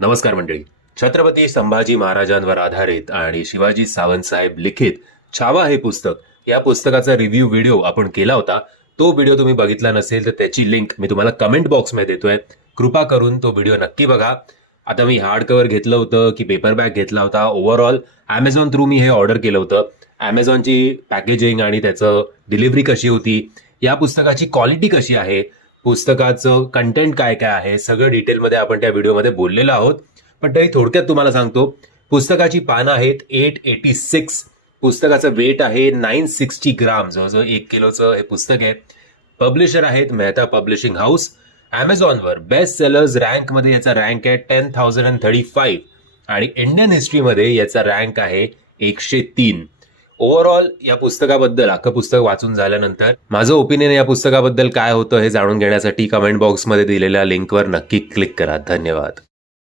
नमस्कार मंडळी. छत्रपती संभाजी महाराजांवर आधारित आणि शिवाजी सावंत साहेब लिखित छावा हे पुस्तक या पुस्तकाचा रिव्ह्यू व्हिडिओ आपण केला होता. तो व्हिडिओ तुम्ही बघितला नसेल तर त्याची लिंक मी तुम्हाला कमेंट बॉक्समध्ये देतोय. कृपा करून तो व्हिडिओ नक्की बघा. आता मी हार्ड कव्हर घेतलं होतं की पेपर बॅग घेतला होता. ओव्हरऑल ॲमेझॉन थ्रू मी हे ऑर्डर केलं होतं. ॲमेझॉनची पॅकेजिंग आणि त्याचं डिलिव्हरी कशी होती या पुस्तकाची क्वालिटी कशी आहे पुस्तकाचं कंटेंट काय काय आहे सगळं डिटेलमध्ये आपण त्या व्हिडिओमध्ये बोललेलो आहोत. पण तरी थोडक्यात तुम्हाला सांगतो पुस्तकाची पानं आहेत एट एटी सिक्स पुस्तकाचं वेट आहे नाईन सिक्स्टी ग्राम जवळजवळ एक किलोचं हे पुस्तक आहे. पब्लिशर आहेत मेहता पब्लिशिंग हाऊस ॲमेझॉनवर बेस्ट सेलर्स रँकमध्ये याचा रँक आहे ten thousand and thirty five आणि इंडियन हिस्ट्रीमध्ये याचा रँक आहे एकशे तीन. ओव्हरऑल या पुस्तकाबद्दल अख्खं पुस्तक वाचून झाल्यानंतर माझं ओपिनियन या पुस्तकाबद्दल काय होतं हे जाणून घेण्यासाठी कमेंट बॉक्समध्ये दिलेल्या लिंकवर नक्की क्लिक करा. धन्यवाद.